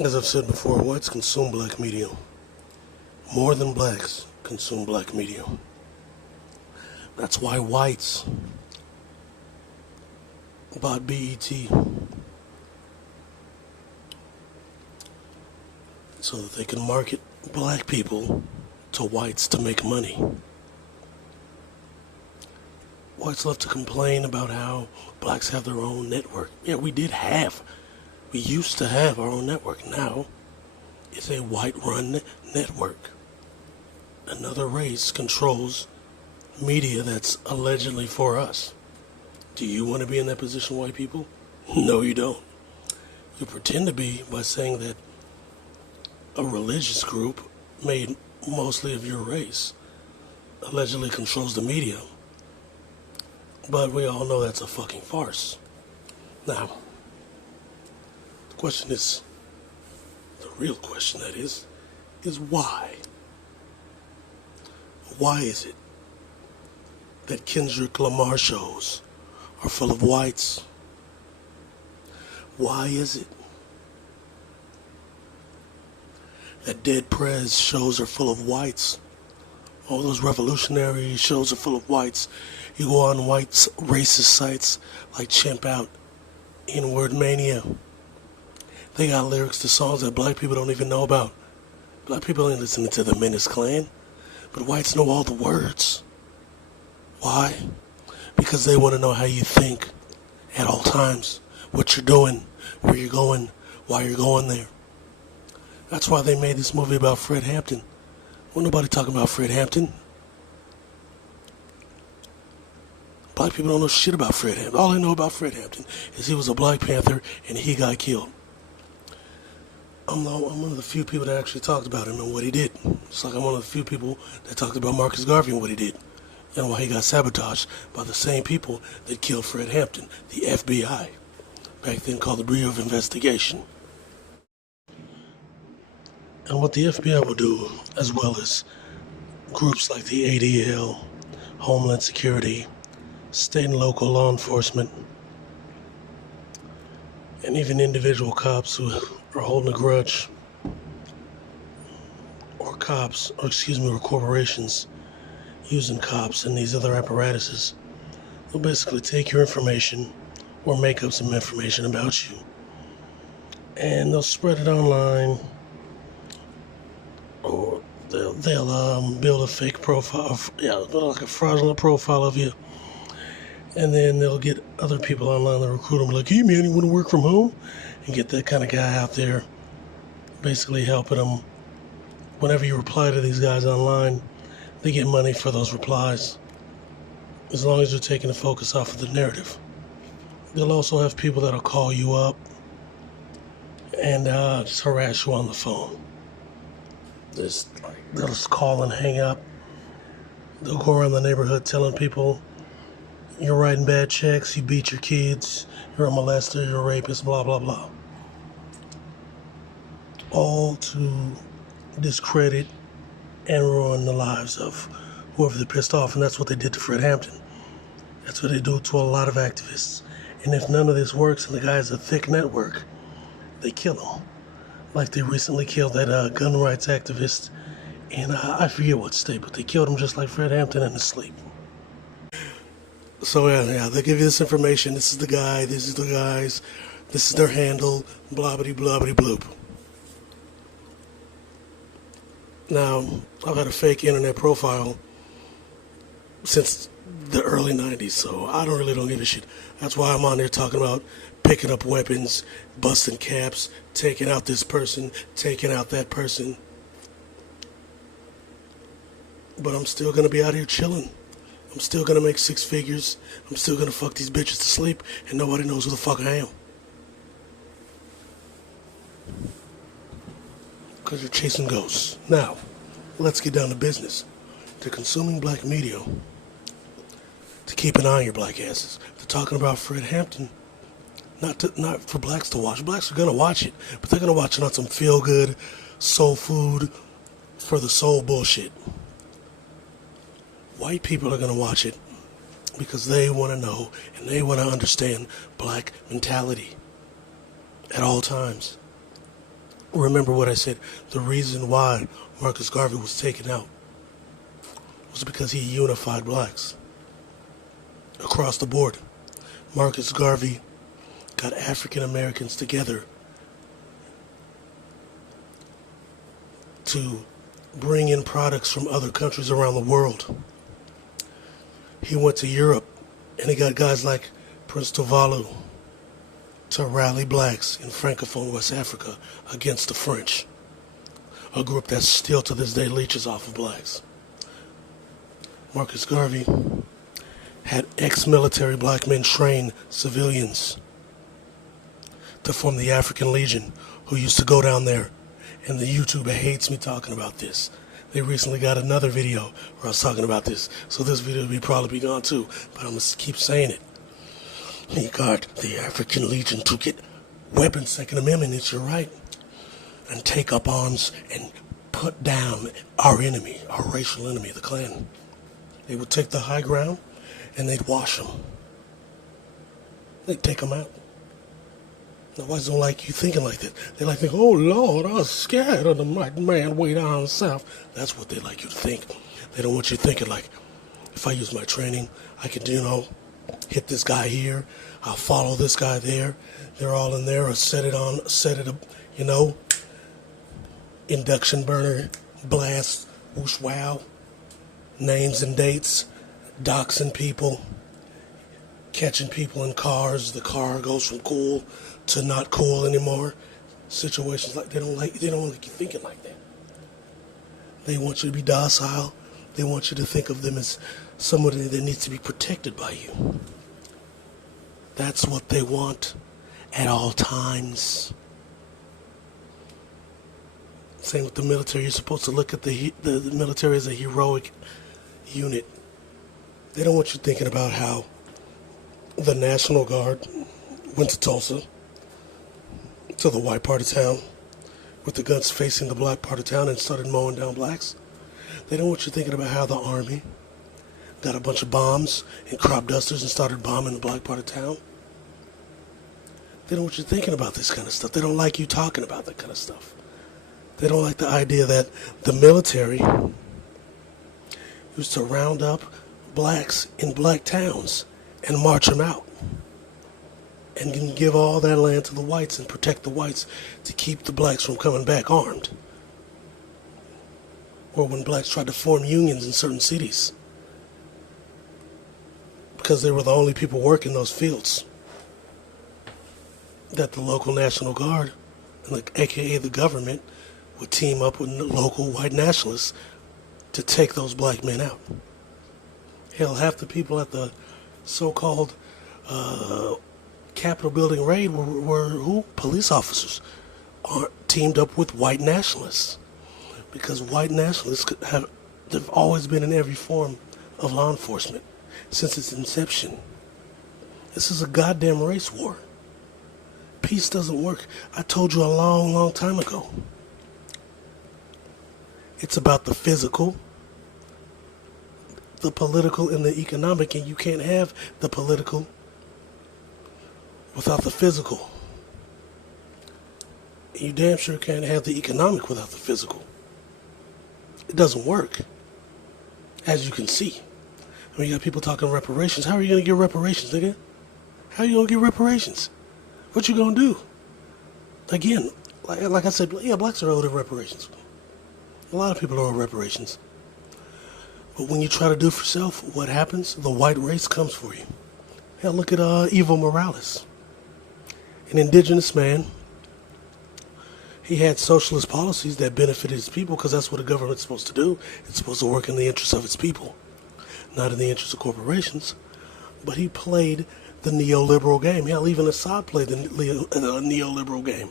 As I've said before, whites consume black media. More than blacks consume black media. That's why whites bought BET so that they can market black people to whites to make money. Whites love to complain about how blacks have their own network. Yeah, we used to have our own network. Now, it's a white-run network. Another race controls media that's allegedly for us. Do you want to be in that position, white people? No, you don't. You pretend to be by saying that a religious group made mostly of your race allegedly controls the media. But we all know that's a fucking farce. Now, the question is, the real question that is why? Why is it that Kendrick Lamar shows are full of whites? Why is it that Dead Prez shows are full of whites? All those revolutionary shows are full of whites. You go on whites racist sites like Chimp Out, N-Word Mania. They got lyrics to songs that black people don't even know about. Black people ain't listening to the Menace Clan, but whites know all the words. Why? Because they want to know how you think at all times, what you're doing, where you're going, why you're going there. That's why they made this movie about Fred Hampton. Well, nobody talking about Fred Hampton. Black people don't know shit about Fred Hampton. All they know about Fred Hampton is he was a Black Panther and he got killed. I'm one of the few people that actually talked about him and what he did. It's like I'm one of the few people that talked about Marcus Garvey and what he did. And why he got sabotaged by the same people that killed Fred Hampton, the FBI, back then called the Bureau of Investigation. And what the FBI will do, as well as groups like the ADL, Homeland Security, state and local law enforcement, and even individual cops who are holding a grudge, or corporations using cops and these other apparatuses. They'll basically take your information or make up some information about you, and they'll spread it online, or they'll build a fake profile, like a fraudulent profile of you. And then they'll get other people online that recruit them, like, hey man, you want to work from home? And get that kind of guy out there, basically helping them. Whenever you reply to these guys online, they get money for those replies, as long as they're taking the focus off of the narrative. They'll also have people that'll call you up and just harass you on the phone. They'll just call and hang up. They'll go around the neighborhood telling people, you're writing bad checks, you beat your kids, you're a molester, you're a rapist, blah, blah, blah. All to discredit and ruin the lives of whoever they're pissed off. And that's what they did to Fred Hampton. That's what they do to a lot of activists. And if none of this works and the guy has a thick network, they kill him. Like they recently killed that gun rights activist in, I forget what state, but they killed him just like Fred Hampton in his sleep. So yeah, they give you this information. This is the guy, this is the guys, this is their handle, blobbity blobbity bloop. Now, I've had a fake internet profile since the early 90s, so I don't give a shit. That's why I'm on there talking about picking up weapons, busting caps, taking out this person, taking out that person. But I'm still going to be out here chilling. I'm still going to make six figures. I'm still going to fuck these bitches to sleep, and nobody knows who the fuck I am. Because you're chasing ghosts. Now, let's get down to business. They're consuming black media to keep an eye on your black asses. They're talking about Fred Hampton, not for blacks to watch. Blacks are going to watch it, but they're going to watch it on some feel-good, soul food, for the soul bullshit. White people are going to watch it because they want to know and they want to understand black mentality at all times. Remember what I said. The reason why Marcus Garvey was taken out was because he unified blacks across the board. Marcus Garvey got African Americans together to bring in products from other countries around the world. He went to Europe and he got guys like Prince Tuvalu to rally blacks in Francophone West Africa against the French, a group that still to this day leeches off of blacks. Marcus Garvey had ex-military black men train civilians to form the African Legion, who used to go down there. And the YouTube hates me talking about this. They recently got another video where I was talking about this, so this video will probably be gone too, but I'm going to keep saying it. He got the African Legion to get weapons, Second Amendment, it's your right, and take up arms and put down our enemy, our racial enemy, the Klan. They would take the high ground and they'd wash them. They'd take them out. The whites don't like you thinking like that. They like think, oh Lord, I was scared of the white man way down south. That's what they like you to think. They don't want you thinking like, if I use my training, I can, hit this guy here. I'll follow this guy there. They're all in there, or set it up, induction burner, blast, whoosh, wow, names and dates, doxing people, catching people in cars. The car goes from cool to not cool anymore. Situations like they don't like you thinking like that. They want you to be docile. They want you to think of them as somebody that needs to be protected by you. That's what they want at all times. Same with the military. You're supposed to look at the military as a heroic unit. They don't want you thinking about how the National Guard went to Tulsa, to the white part of town, with the guns facing the black part of town, and started mowing down blacks. They don't want you thinking about how the Army got a bunch of bombs and crop dusters and started bombing the black part of town. They don't want you thinking about this kind of stuff. They don't like you talking about that kind of stuff. They don't like the idea that the military used to round up blacks in black towns and march them out, and can give all that land to the whites and protect the whites to keep the blacks from coming back armed. Or when blacks tried to form unions in certain cities, because they were the only people working those fields, that the local National Guard, aka the government, would team up with local white nationalists to take those black men out. Hell, half the people at the so-called Capitol building raid were who? Police officers teamed up with white nationalists, because white nationalists they've always been in every form of law enforcement since its inception. This is a goddamn race war. Peace doesn't work. I told you a long, long time ago. It's about the physical, the political, and the economic, and you can't have the political without the physical. And you damn sure can't have the economic without the physical. It doesn't work, as you can see. I mean, you got people talking reparations. How are you going to get reparations, nigga? How are you going to get reparations? What you going to do? Again, like I said, yeah, blacks are owed reparations. A lot of people are owed reparations. But when you try to do for self, what happens? The white race comes for you. Hell, look at Evo Morales, an indigenous man. He had socialist policies that benefited his people, because that's what a government's supposed to do. It's supposed to work in the interest of its people, not in the interest of corporations. But he played the neoliberal game. Hell, even Assad played the neoliberal game.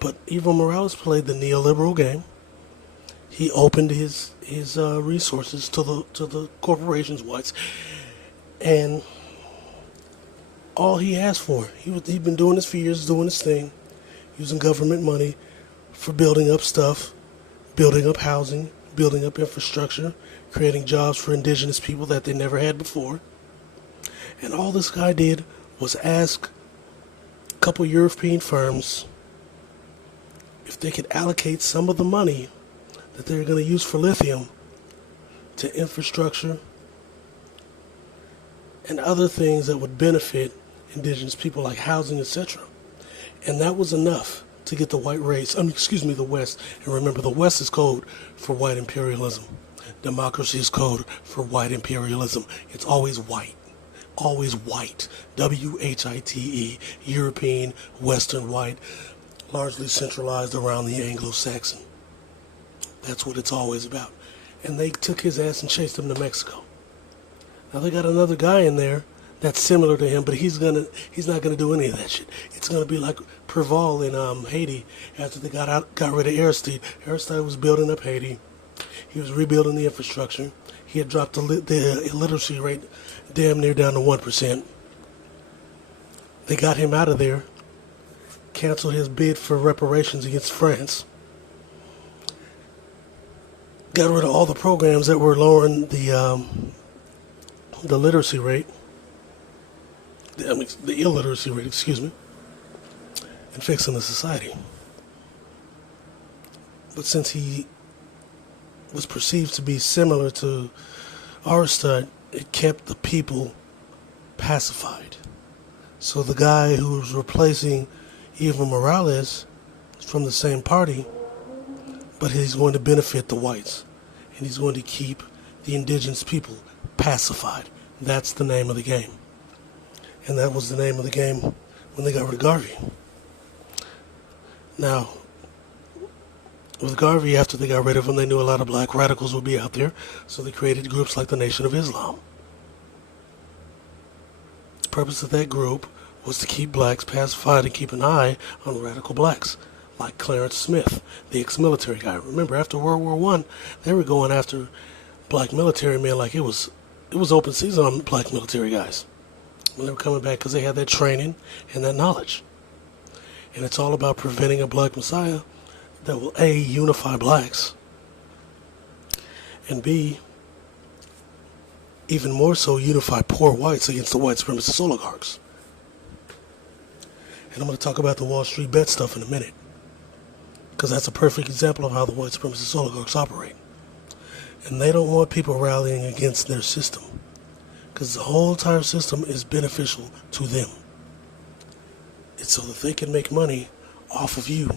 But Evo Morales played the neoliberal game. He opened his resources to the corporations, whites, and all he asked for, he'd been doing this for years, doing his thing, using government money for building up stuff, building up housing, building up infrastructure, creating jobs for indigenous people that they never had before. And all this guy did was ask a couple European firms if they could allocate some of the money that they're going to use for lithium to infrastructure and other things that would benefit indigenous people like housing, etc. And that was enough to get the white race, the West. And remember, the West is code for white imperialism. Democracy is code for white imperialism. It's always white. Always white. W-H-I-T-E. European, Western white, largely centralized around the Anglo-Saxon. That's what it's always about. And they took his ass and chased him to Mexico. Now they got another guy in there that's similar to him, but he's not gonna do any of that shit. It's gonna be like Preval in Haiti after they got rid of Aristide. Aristide was building up Haiti. He was rebuilding the infrastructure. He had dropped the illiteracy rate damn near down to 1%. They got him out of there, canceled his bid for reparations against France, got rid of all the programs that were lowering the literacy rate, the illiteracy rate, and fixing the society. But since he was perceived to be similar to Aristide, it kept the people pacified. So the guy who was replacing Evo Morales is from the same party, but he's going to benefit the whites, and he's going to keep the indigenous people pacified. That's the name of the game. And that was the name of the game when they got rid of Garvey. Now, with Garvey, after they got rid of him, they knew a lot of black radicals would be out there, so they created groups like the Nation of Islam. The purpose of that group was to keep blacks pacified and keep an eye on radical blacks, like Clarence Smith, the ex-military guy. Remember, after World War I, they were going after black military men like it was open season on black military guys when they were coming back because they had that training and that knowledge. And it's all about preventing a black messiah that will A, unify blacks, and B, even more so, unify poor whites against the white supremacist oligarchs. And I'm going to talk about the Wall Street bet stuff in a minute, because that's a perfect example of how the white supremacist oligarchs operate. And they don't want people rallying against their system, because the whole entire system is beneficial to them. It's so that they can make money off of you,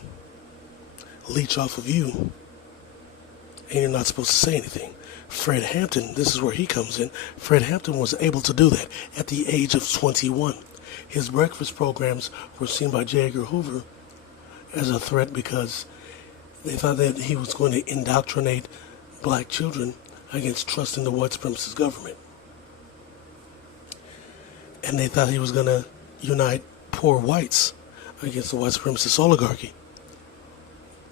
leech off of you, and you're not supposed to say anything. Fred Hampton, this is where he comes in. Fred Hampton was able to do that at the age of 21. His breakfast programs were seen by J. Edgar Hoover as a threat because they thought that he was going to indoctrinate black children against trusting the white supremacist government. And they thought he was going to unite poor whites against the white supremacist oligarchy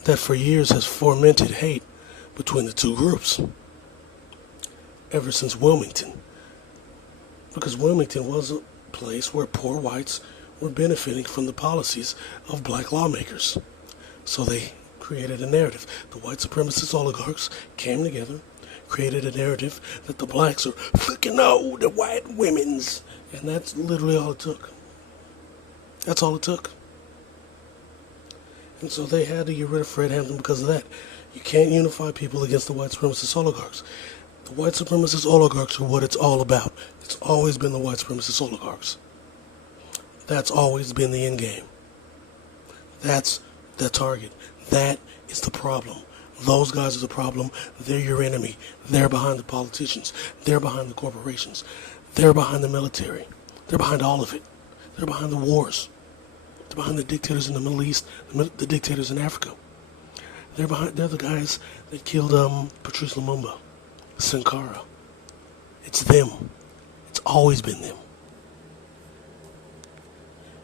that for years has fomented hate between the two groups ever since Wilmington. Because Wilmington was a place where poor whites were benefiting from the policies of black lawmakers. So they created a narrative. The white supremacist oligarchs came together, created a narrative that the blacks are fucking all the white women's. And that's literally all it took. That's all it took. And so they had to get rid of Fred Hampton because of that. You can't unify people against the white supremacist oligarchs. The white supremacist oligarchs are what it's all about. It's always been the white supremacist oligarchs. That's always been the end game. That's the target. That is the problem. Those guys are the problem. They're your enemy. They're behind the politicians. They're behind the corporations. They're behind the military. They're behind all of it. They're behind the wars. They're behind the dictators in the Middle East, the dictators in Africa. They're the guys that killed Patrice Lumumba, Sankara. It's them. It's always been them.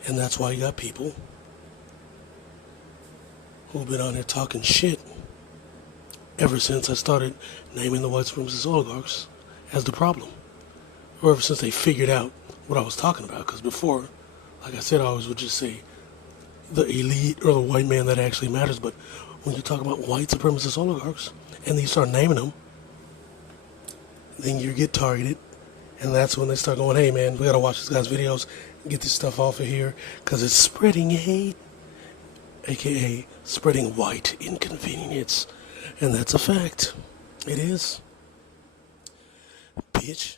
And that's why you got people who've been on here talking shit ever since I started naming the white supremacist oligarchs as the problem. Or ever since they figured out what I was talking about. Because before, like I said, I always would just say the elite or the white man that actually matters. But when you talk about white supremacist oligarchs and then you start naming them, then you get targeted. And that's when they start going, hey man, we gotta watch this guy's videos, get this stuff off of here, because it's spreading hate. aka spreading white inconvenience. And that's a fact. It is. Bitch.